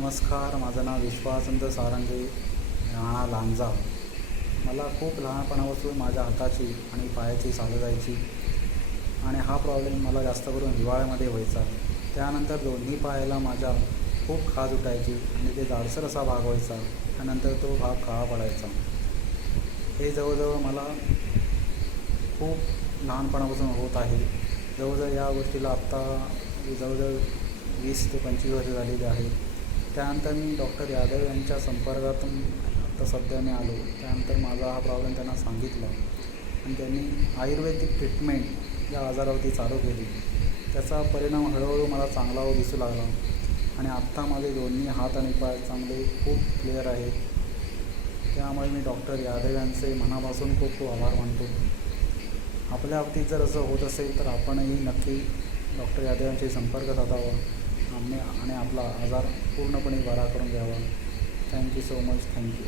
नमस्कार, माझं नाव विश्वासंत सारंगे, राहणार लांजा. मला खूप लहानपणापासून माझ्या हाताची आणि पायाची सालं जायची आणि हा प्रॉब्लेम मला जास्त करून हिवाळ्यामध्ये व्हायचा. त्यानंतर दोन्ही पायाला माझ्या खूप खाज उठायची आणि ते जाडसर असा भाग व्हायचा. त्यानंतर तो भाग काळा पडायचा. हे जवळजवळ मला खूप लहानपणापासून होत आहे. जवळजवळ या गोष्टीला आत्ता जवळजवळ 20 ते 25 वर्ष झालेली आहेत. त्यानंतर मी डॉक्टर यादव यांच्या संपर्कात आत्ता सध्या मी आलो. त्यानंतर माझा हा प्रॉब्लेम त्यांना सांगितला आणि त्यांनी आयुर्वेदिक ट्रीटमेंट या आजारावरती चालू केली. त्याचा परिणाम हळूहळू मला चांगला दिसू लागला आणि आत्ता माझे दोन्ही हात आणि पाय चांगले खूप क्लिअर आहेत. त्यामुळे मी डॉक्टर यादव यांचे मनापासून खूप खूप आभार मानतो. आपल्या बाबतीत जर असं होत असेल तर आपणही नक्की डॉक्टर यादव यांशी संपर्क साधावा आणि आपला आजार पूर्णपणे बरा करून घ्यावा. Thank you so much. थँक्यू.